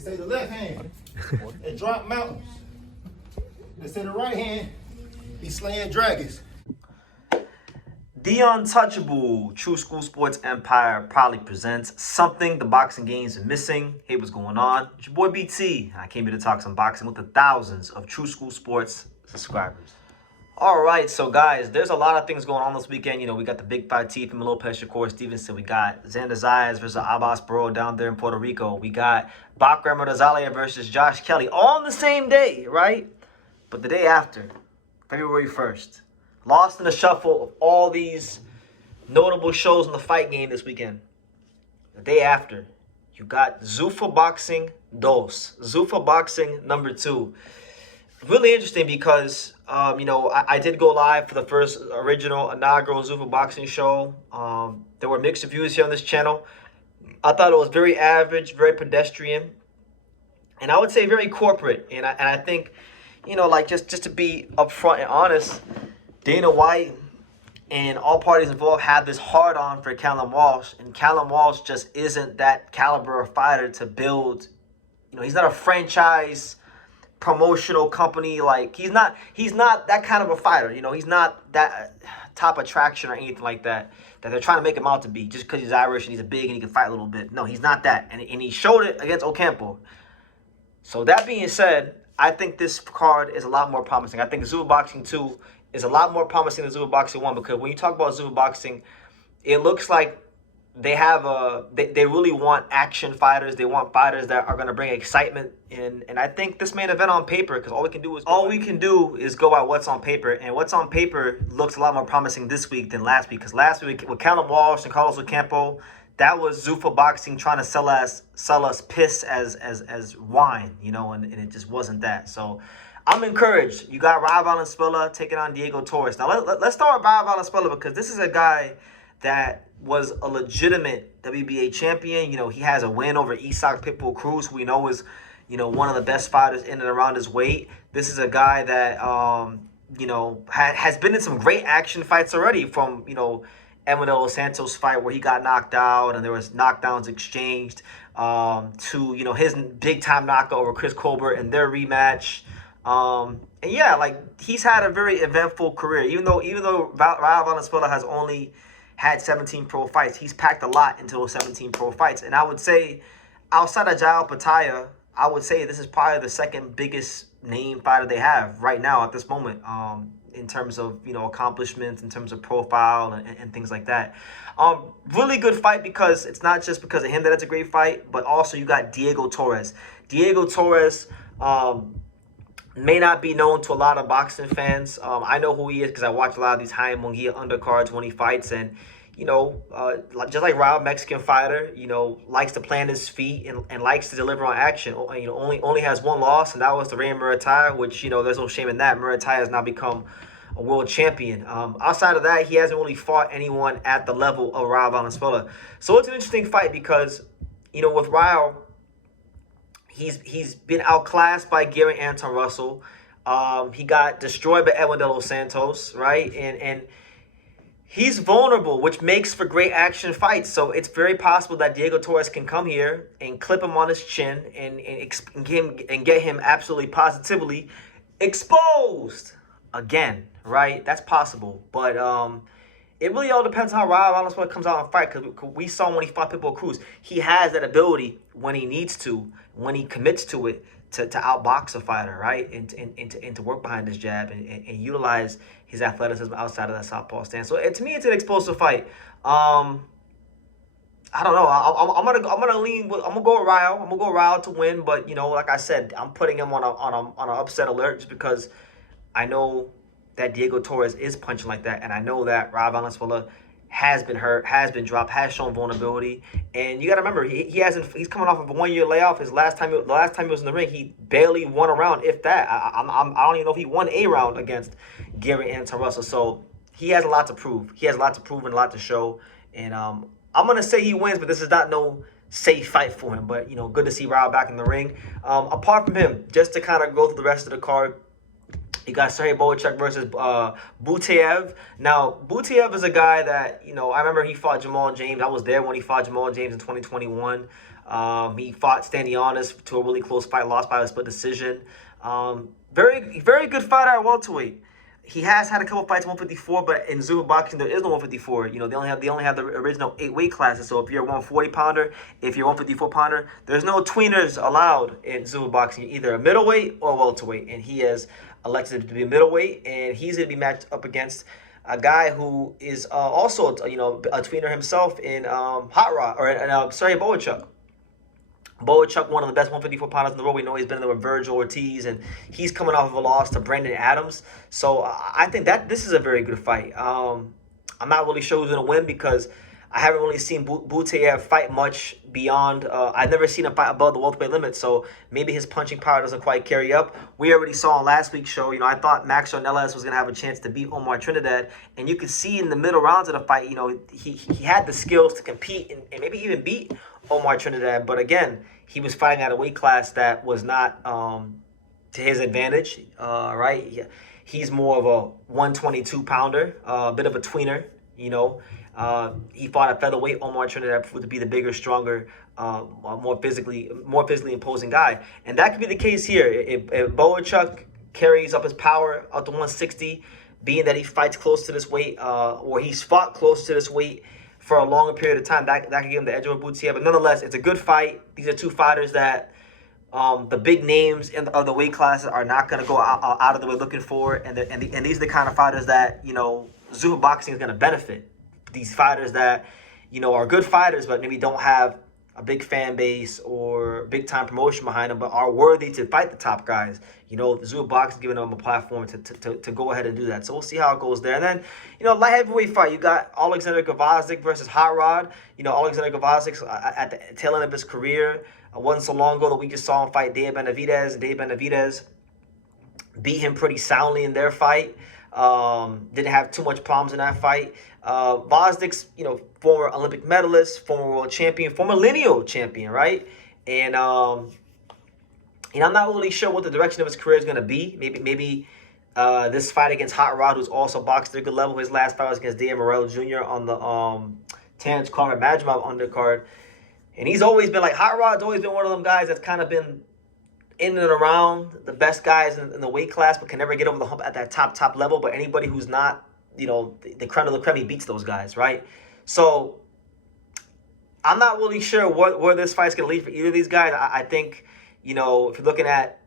They say the left hand, it drop mountains. They say the right hand, be slaying dragons. The Untouchable True School Sports Empire proudly presents something the boxing games are missing. Hey, what's going on? It's your boy BT, and I came here to talk some boxing with the thousands of True School Sports subscribers. All right, so guys, there's a lot of things going on this weekend. You know, we got the big fight T from Lopez Shakur Stevenson. We got Xander Zayas versus Abbas Barrow down there in Puerto Rico. We got Bakram Rosalia versus Josh Kelly all on the same day, right? But the day after, February 1st, lost in the shuffle of all these notable shows in the fight game this weekend. The day after, you got Zuffa Boxing Dos. Zuffa Boxing number 2. Really interesting because, you know, I did go live for the first original inaugural Zuffa Boxing show. There were mixed reviews here on this channel. I thought it was very average, very pedestrian, and I would say very corporate. And I think, you know, like just to be upfront and honest, Dana White and all parties involved have this hard-on for Callum Walsh, and Callum Walsh just isn't that caliber of fighter to build. You know, he's not a franchise promotional company. Like, he's not that kind of a fighter. You know, he's not that top attraction or anything like that they're trying to make him out to be just because he's Irish and he's big and he can fight a little bit. No, he's not that, and he showed it against Ocampo. So that being said, I think this card is a lot more promising. I think Zuffa Boxing 2 is a lot more promising than Zuffa Boxing 1, because when you talk about Zuffa Boxing, it looks like they have they really want action fighters. They want fighters that are going to bring excitement in. And I think this main event on paper, because all we can do is go by what's on paper, and what's on paper looks a lot more promising this week than last week. Because last week with Callum Walsh and Carlos Ocampo, that was Zuffa Boxing trying to sell us piss as wine, you know, and it just wasn't that. So I'm encouraged. You got Rayo Valenzuela taking on Diego Torres. Now let's start with Rayo Valenzuela, because this is a guy that was a legitimate WBA champion. You know, he has a win over Isaac Pitbull Cruz, who we know is, you know, one of the best fighters in and around his weight. This is a guy that, you know, has been in some great action fights already, from, you know, Edwin De Los Santos fight where he got knocked out and there was knockdowns exchanged, to, you know, his big-time knockout over Chris Colbert and their rematch. And yeah, like, he's had a very eventful career. Even though Rayo Valenzuela has only had 17 pro fights, he's packed a lot into those 17 pro fights. And I would say, outside of Jael Pataya, I would say this is probably the second biggest name fighter they have right now at this moment, in terms of, you know, accomplishments, in terms of profile and things like that. Really good fight, because it's not just because of him that it's a great fight, but also you got Diego Torres. Diego Torres may not be known to a lot of boxing fans. I know who he is because I watch a lot of these high Munguia undercards when he fights, and, you know, just like Rayo, Mexican fighter, you know, likes to plant his feet and likes to deliver on action. You know, only has one loss, and that was to Ray Murataya, which, you know, there's no shame in that. Murataya has now become a world champion. Outside of that, he hasn't really fought anyone at the level of Rayo Valenzuela. So it's an interesting fight because, you know, with Rayo, he's been outclassed by Gary Anton Russell. He got destroyed by Edwin De Los Santos, right? And he's vulnerable, which makes for great action fights. So it's very possible that Diego Torres can come here and clip him on his chin and get him absolutely positively exposed again, right? That's possible. But it really all depends how Rayo Valenzuela comes out and fight, because we saw when he fought Pitbull Cruz, he has that ability when he needs to, when he commits to it, to outbox a fighter, right? And to work behind his jab and utilize his athleticism outside of that southpaw stance. So to me, it's an explosive fight. I don't know. I'm gonna go with Rayo. I'm gonna go Rayo to win, but, you know, like I said, I'm putting him on an upset alert just because I know that Diego Torres is punching like that, and I know that Rayo Valenzuela has been hurt, has been dropped, has shown vulnerability. And you got to remember, he's coming off of a 1-year layoff. The last time he was in the ring, he barely won a round, if that. I don't even know if he won a round against Gary Anton Russell. So he has a lot to prove. He has a lot to prove and a lot to show. And I'm gonna say he wins, but this is not no safe fight for him. But, you know, good to see Rayo back in the ring. Apart from him, just to kind of go through the rest of the card, you got Serhii Bohachuk versus Butaev. Now, Butaev is a guy that, you know, I remember he fought Jamal James. I was there when he fought Jamal James in 2021. He fought Stanionis to a really close fight, lost by a split decision. Very, very good fighter at welterweight. He has had a couple fights 154, but in Zuffa boxing there is no 154. You know, they only have the original 8 weight classes. So if you're a 140 pounder, if you're a 154 pounder, there's no tweeners allowed in Zuffa boxing, either a middleweight or welterweight. And he has elected to be a middleweight, and he's going to be matched up against a guy who is also a tweener himself in Hot Rod or Serhii Bohachuk. Bohachuk, one of the best 154 pounders in the world. We know he's been in there with Virgil Ortiz, and he's coming off of a loss to Brandon Adams. So I think that this is a very good fight. I'm not really sure who's going to win because I haven't really seen Butaev fight much beyond. I've never seen him fight above the welterweight limit, so maybe his punching power doesn't quite carry up. We already saw on last week's show, I thought Max Ornelas was going to have a chance to beat Omar Trinidad, and you could see in the middle rounds of the fight, he had the skills to compete and maybe even beat Omar Trinidad, but again, he was fighting at a weight class that was not to his advantage, right? He's more of a 122 pounder, a bit of a tweener, He fought at featherweight. Omar Trinidad proved to be the bigger, stronger, more physically imposing guy, and that could be the case here. If Bohachuk carries up his power up to 160, being that he fights close to this weight, or he's fought close to this weight for a longer period of time, that could give him the edge over Butaev. But nonetheless, it's a good fight. These are two fighters that the big names of the weight classes are not going to go out of the way looking for, and these are the kind of fighters that Zuffa boxing is going to benefit. These fighters that are good fighters, but maybe don't have a big fan base or big time promotion behind them, but are worthy to fight the top guys. Zuffa boxing giving them a platform to go ahead and do that. So we'll see how it goes there. And then light heavyweight fight, you got Oleksandr Gvozdyk versus Hot Rod. Oleksandr Gvozdyk at the tail end of his career. Wasn't so long ago that we just saw him fight Dave Benavidez. Dave Benavidez beat him pretty soundly in their fight. Didn't have too much problems in that fight. Gvozdyk's, former Olympic medalist, former world champion, former lineal champion, right? And I'm not really sure what the direction of his career is going to be. Maybe this fight against Hot Rod, who's also boxed at a good level. His last fight was against Dan Morrell Jr. on the Terrence Crawford Radzhab undercard. And he's always been like, Hot Rod's always been one of them guys that's kind of been in and around the best guys in the weight class, but can never get over the hump at that top level. But anybody who's not, the creme de la creme, he beats those guys, right? So I'm not really sure where this fight's going to lead for either of these guys. I think, if you're looking at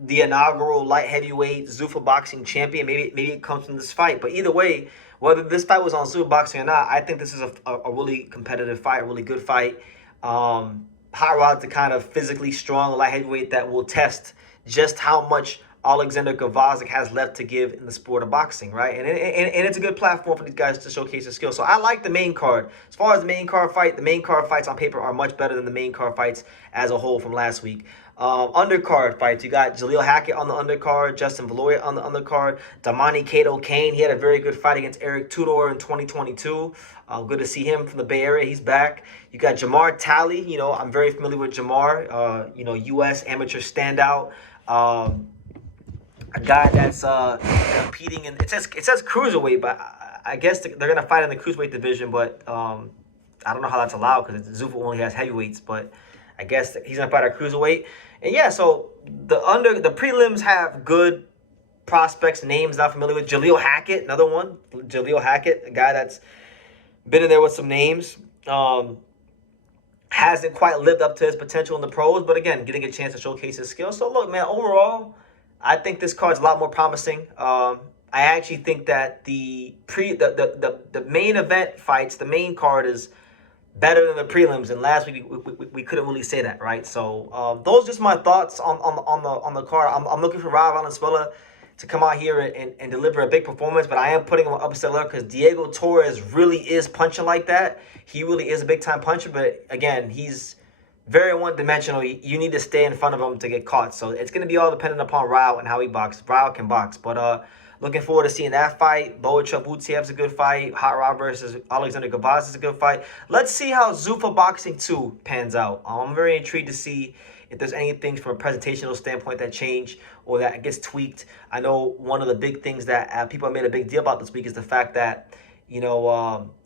the inaugural light heavyweight Zuffa boxing champion, maybe it comes from this fight. But either way, whether this fight was on Zuffa boxing or not, I think this is a really competitive fight, a really good fight. Hot Rod's the kind of physically strong light heavyweight that will test just how much Oleksandr Gvozdyk has left to give in the sport of boxing, right? And it's a good platform for these guys to showcase their skills. So I like the main card. As far as the main card fights on paper are much better than the main card fights as a whole from last week. Undercard fights, you got Jaleel Hackett on the undercard, Justin Valoria on the undercard, Damani Kato Kane. He had a very good fight against Eric Tudor in 2022. Good to see him from the Bay Area. He's back. You got Jamar Talley. I'm very familiar with Jamar. U.S. amateur standout. A guy that's competing in, it says cruiserweight, but I guess they're going to fight in the cruiserweight division, but I don't know how that's allowed because Zuffa only has heavyweights, but I guess he's going to fight at cruiserweight. And yeah, so the prelims have good prospects, names not familiar with. Jaleel Hackett, another one. Jaleel Hackett, a guy that's been in there with some names. Hasn't quite lived up to his potential in the pros, but again, getting a chance to showcase his skills. So look, man, overall, I think this card's a lot more promising. I actually think that the main event fights, the main card is better than the prelims. And last week we couldn't really say that, right? So those are just my thoughts on the card. I'm looking for Rayo Valenzuela to come out here and deliver a big performance, but I am putting him on upset alert because Diego Torres really is punching like that. He really is a big time puncher, but again, he's very one-dimensional. You need to stay in front of him to get caught. So it's going to be all dependent upon Rayo and how he boxes. Rayo can box. But looking forward to seeing that fight. Bohachuk Butaev's a good fight. Hot Rod versus Oleksandr Gvozdyk is a good fight. Let's see how Zuffa Boxing 2 pans out. I'm very intrigued to see if there's anything from a presentational standpoint that changed or that gets tweaked. I know one of the big things that people have made a big deal about this week is the fact that,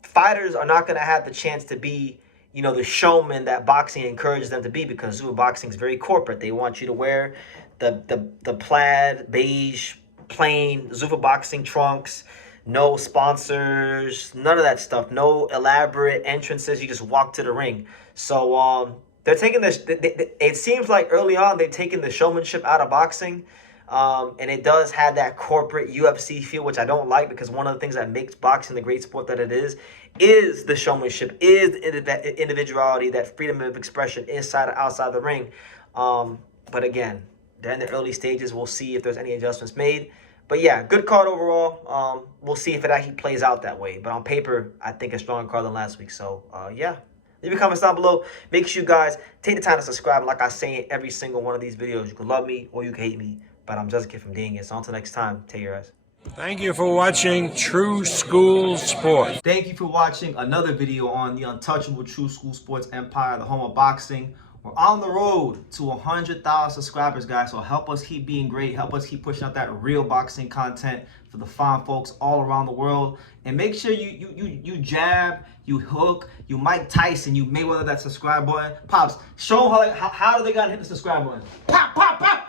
fighters are not going to have the chance to be you know, the showman that boxing encourages them to be, because Zuffa boxing is very corporate. They want you to wear the plaid, beige, plain Zuffa boxing trunks, no sponsors, none of that stuff, no elaborate entrances. You just walk to the ring. So they're taking this. It seems like early on they've taken the showmanship out of boxing. And it does have that corporate UFC feel, which I don't like, because one of the things that makes boxing the great sport that it is the showmanship, is the individuality, that freedom of expression inside or outside the ring. But again, they're in the early stages. We'll see if there's any adjustments made. But yeah, good card overall. We'll see if it actually plays out that way. But on paper, I think a stronger card than last week. So yeah. Leave your comments down below. Make sure you guys take the time to subscribe. Like I say in every single one of these videos, you can love me or you can hate me. But I'm just a kid from Dang. So until next time, take care, guys. Thank you for watching True School Sports. Thank you for watching another video on the untouchable True School Sports empire, the home of boxing. We're on the road to 100,000 subscribers, guys. So help us keep being great. Help us keep pushing out that real boxing content for the fine folks all around the world. And make sure you jab, you hook, you Mike Tyson, you Mayweather that subscribe button. Pops, show them how do they gotta hit the subscribe button. Pop, pop, pop.